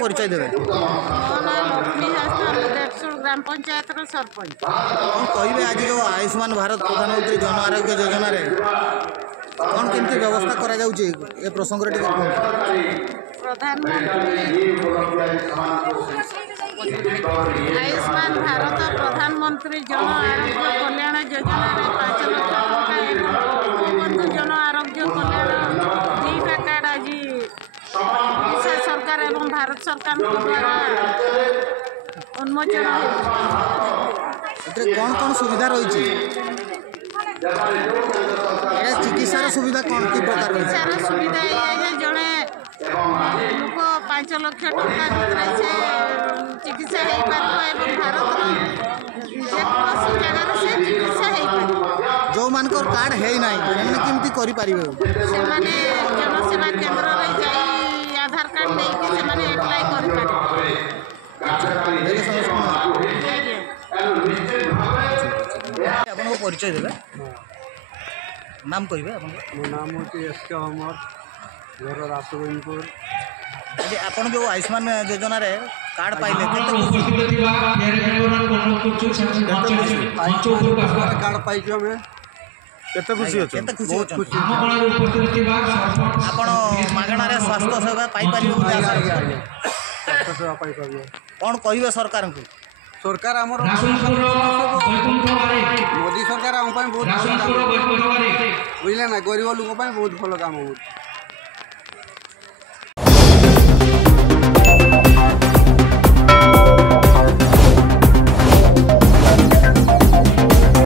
परिचय देवे मो ना लक्ष्मी हासदा देवसुर ग्राम पंचायत सरपंच। कौन कहे आज जो आयुष्मान भारत प्रधानमंत्री जन आरोग्य योजना रे कौन केमती व्यवस्था करा जाउची ए प्रसंग रे टिके आयुष्मान भारत प्रधानमंत्री जन आरोग्य कल्याण योजना 5 लाख टका बंधु जन आरोग्य कल्याण दीटा कार्ड आज ओडिशा सरकार एवं भारत सरकार द्वारा उन्मोचन कौन कौन सुविधा रही चिकित्सार सुविधा कौन की प्रकार चिकित्सार सुविधा ये जड़े लोक 5 लाख टका से चिकित्सा हो पार भारत जेकोसी जगह से चिकित्सा हो पार जो मान कार्ड है ना केमती करें जनसेवा केन्द्र आधार कार्ड लेकिन से एप्लाय कर परिचय देवे नाम कहे मो नाम हूँ एस के अहमद घर रासगोविंदपुर। आपन जो आयुष्मान योजना रे कार्ड पाइले कार्ड पाई हमें केते खुशी अछि बहुत खुशी आपण मागणा रे स्वास्थ्य सेवा पाई परिबो स्वास्थ्य सेवा पाई परिबो कोन कहिबे सरकार को सरकार हमर मोदी सरकार हम बहुत बुझले ना गरीब लोक बहुत भल काम हो।